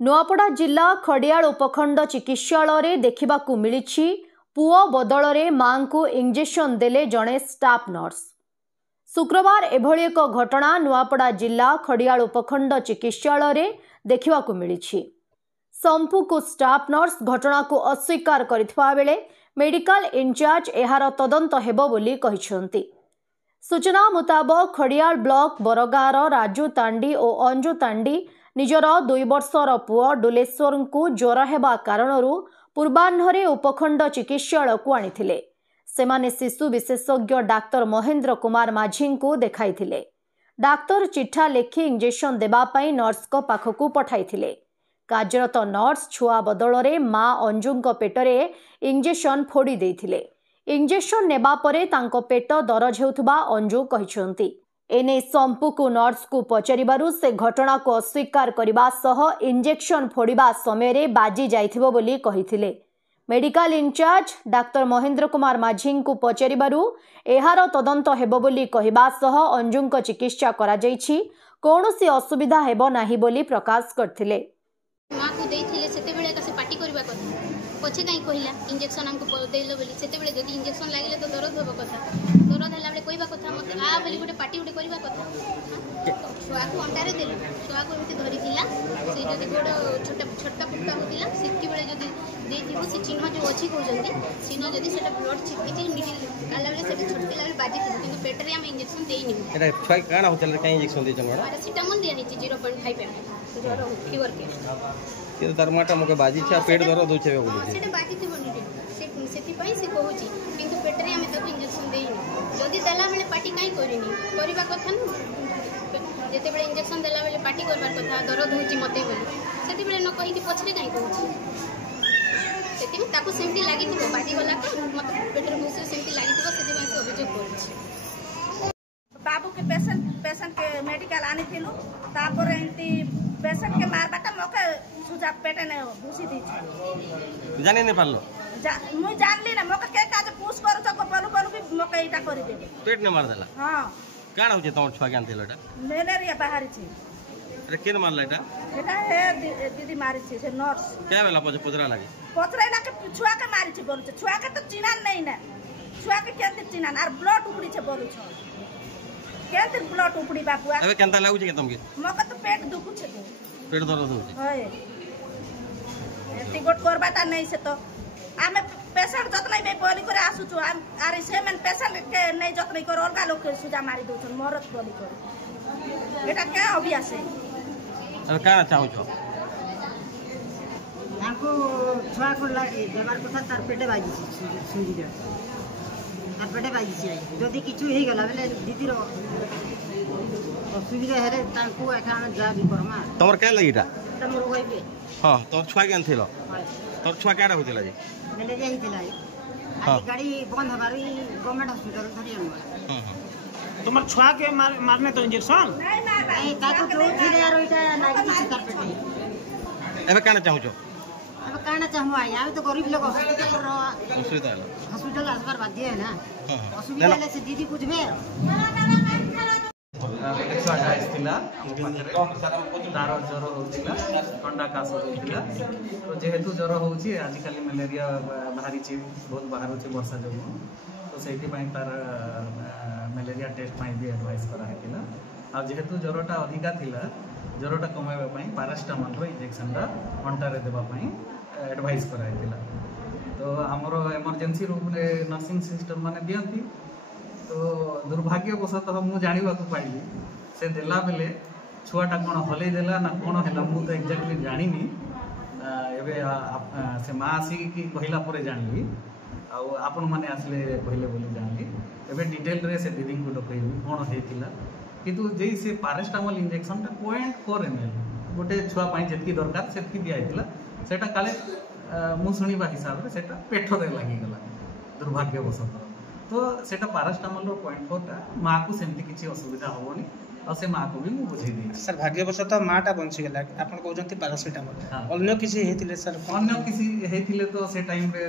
नुआपड़ा जिला खड़ियाल उपखंड चिकित्सालय देखा मिली पुओ बदल में मां को इंजेक्शन देले जड़े स्टाफ नर्स। शुक्रवार एभली एक घटना नुआपड़ा जिला खड़ियाल उपखंड चिकित्सालय देखा मिली। संपु को स्टाफ नर्स घटना को अस्वीकार करथिबा बेले मेडिकल इंचार्ज एहार तदंत हेबो बोली कहिसेंती। सूचना मुताबक खड़ियाल ब्लॉक बरगार राजू तांडी और अंजू तांडी निजर 2 वर्षर पुओ डुलेश्वर को ज्वर हेबा कारणरू पूर्वाह्न उपखंड चिकित्सालय को आनिथिले। सेमाने शिशु विशेषज्ञ डाक्तर महेंद्र कुमार माझी को देखाइथिले। डाक्तर चिठा लेखि इंजेक्शन देबापाई नर्स को पाखकू पठाइथिले। कार्यरत नर्स छुआ बदल में मां अंजू पेटरे इंजेक्शन फोड़ी देइथिले। इंजेक्शन नेबा परे तांको पेट दरज हेउथबा अंजू कहिसेंती। एने संपु को नर्स को पचारिबारु से घटना को अस्वीकार करबा सह इंजेक्शन फोड़िबा समय बाजी जाइथिबो बोली कहिथिले। Medical incharge doctor Mahendra Kumar Majhi को पचारिबारु एहार तदंत हेबो बोली कहिबा सह अंजुंक चिकित्सा करा जाइछि, कोनोसी असुविधा हेबो नाही बोली प्रकाश करथिले। मां को देइथिले सेते बेले कसे पार्टी करबा कथा पछे काई कहिला इंजेक्शन हमको देइलो बोली सेते बेले जदी इंजेक्शन लागिले तो दर्द होबो कथा दर्द हला बेले कहिबा कथा मते आ बोली गोटे पार्टी गोटे करबा कथा छुआ को अंटारे देले छुआ को एमती धरिथिला से जदी गोड़ छोटा छोटा फुटा होतिला सेति बेले जदी देइथिबो से चिन्ह जो अछि कहजंती चिन्ह जदी सेटा ब्लड छिटिछि निडिल काला बेले सेटा छोटके लागले बाजी थिबो किंतु पेटरे हम इंजेक्शन देइनी एटा छुआ काना होतले काई इंजेक्शन देछन बडा पैरासिटामोल दिया हिची 0.5 एम ज्वर फीवर के के दरमाटा मके बाजी छा पेट दर्द होछे बोली सेटा बाजी थिबो निडिल से सेति पई से कहूची किंतु पेटरे हम तक इंजेक्शन देइनी जदी देला बेले पार्टी काई करिनी करबा कथा न जेते बेले इंजेक्शन देला बेले पार्टी करबार कथा दर्द होची मते बोली सेति बेले न कहि कि पछरे काई कहूची सेति में ताको सेमती लागि थिबो बाजी वाला का मते पेटर मुसे सेमती लागि थिबो सेति में से अभियोग करछि। बाबू के पेशेंट के मेडिकल आनी थिलु तापर एंती पेशेंट के मार बाटा मके सुजा पेटे ने घुसी दी जाने ने पालो मु जानली ना मके के काज पुश करू तो बोलू बोलू भी मके इटा करि दे पेट ने मार देला। हां काना होचे तोर छुआ के आनतेलटा मलेरिया बाहरी छी। अरे केन मारला एटा हे दीदी मारी छी से नर्स क्या वेला पचरा लागे पचरा ना के छुआ के मारी छी बोलू छुआ के तो चिन्हान नहीं ना छुआ के केते चिन्हान आर ब्लड उकड़ी छे बोलू छ केते ब्लड उकड़ी बाबू अबे केनता लागु छे के तुमके मके तो पेट दुखु छे पेट दर्द होचे होय एती गोट करबाता नहीं से तो आमे पेशेंट जतनै बे बोली करे आसु छु आरे सेमन पेशेंट के नहीं जतनै कर अलगा लोग के सुजा मारी दउ छन मरत बोली करे एटा के अभ्यास है। अरे काना चाहू छ हमको छुआ को लागे बेमार कथा तार पेटे बाजी सुजी दे तार पेटे बाजी छै जदी किछु हे गेला बेले दीदी रो असुविधा हेरे तांको एखा जा भी करमा तोर के लागिटा तमरो होइबे। हां तोर छुआ के आनथिलो तोर छुआ केडा होतिला जे मैंने यही दिलाई आज गाड़ी बंद हमारी गवर्नमेंट हॉस्पिटल धरी हम। हां तुम्हार छुआ के मारने तो इंजेक्शन नहीं ताको तो धीरे यार ओइटा लागी छै तार पेटे एबे काना चाहू छ अब काना चाहू आई आवे तो गरीब लोग हॉस्पिटल आसबार बाध्य है ना असुविधा ले से दीदी पूछबे तार ज्वर होता ठंडा काश होता तो जेहेतु ज्वर होची आजिकल मलेरिया बाहरी बहुत बाहर वर्षा जो तो से तार मलेरिया टेस्ट भी एडवाइस कराइला आ जेहेतु ज्वरटा अधिका थिला ज्वरटा कमाइबा पैरासिटामोल इंजेक्शन अंटारे देवाई एडवाइस कराइला तो आमर इमरजेंसी रूम रे नर्सिंग सिस्टम माने दियंती तो दुर्भाग्यवशतः मुझे जानवा पाइली से देला बेले छुआटा कौन हल देला ना कौन है मुझे तो एक्जाक्टली जानी से माँ आसिक कहला जानी आपण मैंने आसले कहले बोली जानी एवं डिटेल रे से दीदी को डकैबी कौन होता किंतु जे से पैरासिटामोल इंजेक्शन 0.4 ml गोटे छुआपाई जी दरकार से दिखाई सेटा काले मु शुणा हिसाब से पेटरे लगिगला दुर्भाग्यवशतः तो सेटा पैरासिटामोल 0.4 टा माँ को सेमती किसी असुविधा हेनी और से माँ को भी मुझे बुझे दी सर भाग्यवशतः माटा बंची गला आपण कहउजंती पैरासिटामोल अन्य किसी हेतिले सर अन्य किसी हेतिले तो से टाइम रे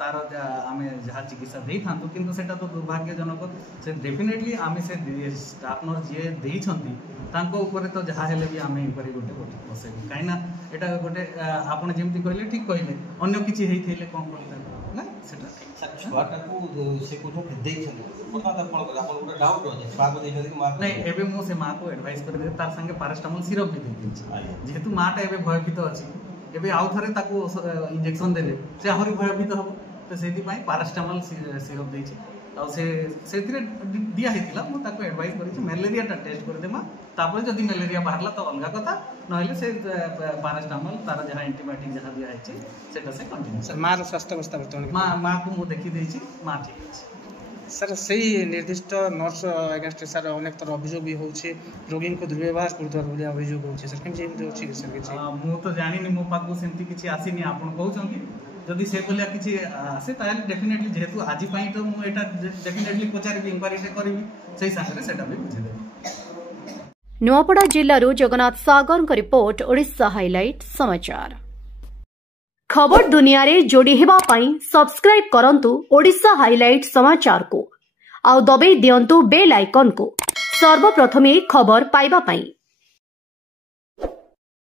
तार आमे जहा चिकित्सा देई थांतु किंतु सेटा तो दुर्भाग्यजनक से डेफिनेटली आमे से स्टाफ नर्स जे देई छंती तांको ऊपर तो जहा हेले भी आमे ऊपर गोटे बसे काइना एटा गोटे आपण जेमति कहले ठीक कहले अन्य किछि हेइथिले कोन करता ना सेटा सर छुआटा को से को देई छन पता त कोन कर आपण गोटे डाउट हो जे छुआ को देई छन कि मां नहीं एबे मो से मां को एडवाइस कर दे तार संगे पैरासिटामोल सिरप भी देई छी जेतु माटा एबे भयभीत अछि एबे आउ थरे ताको इंजेक्शन देले से आहुरी भयभीत हबो तो सेति पई पैरासिटामोल सिरप देई छी आ से दिया हेतिला मो ताको एडवाइस करि छी मलेरिया टा टेस्ट कर देमा तापर जदी मलेरिया बाहरला तो अलगा कथा नहले से पैरासिटामोल तार जहा एंटीबायोटिक जहा दिया है छी सेटा से कंटिन्यू सर मार स्वास्थ्य अवस्था वर्तमान मां को मो देखि देई छी मां ठीक अछि सर सही निर्दिष्ट नर्स अगेंस्ट सर अनेक तरह अभियोग भी होचे रोगी को दुर्व्यवहार करथार बोली अभियोग होचे सर केम जेम होची सर किछि मु तो जानिनी मो पाकु सेंती किछि आसीनी आपण कहउछन जदि से बोलिया किछि आसे ताले डेफिनेटली जेहेतु आज पई तो मु एटा डेफिनेटली पचारि इंक्वायरी करबी सेही संगे सेटा भी बुझे देबी। नुआपड़ा जिल्लारू जगन्नाथ सागर को रिपोर्ट ओडिशा हाइलाइट समाचार खबर दुनिया रे जोड़ी हेबा पई सब्सक्राइब करंतु ओडिशा हाइलाइट समाचार को आउ दबे दियंतु बेल आइकन को सर्वप्रथमे खबर पाइबा पई।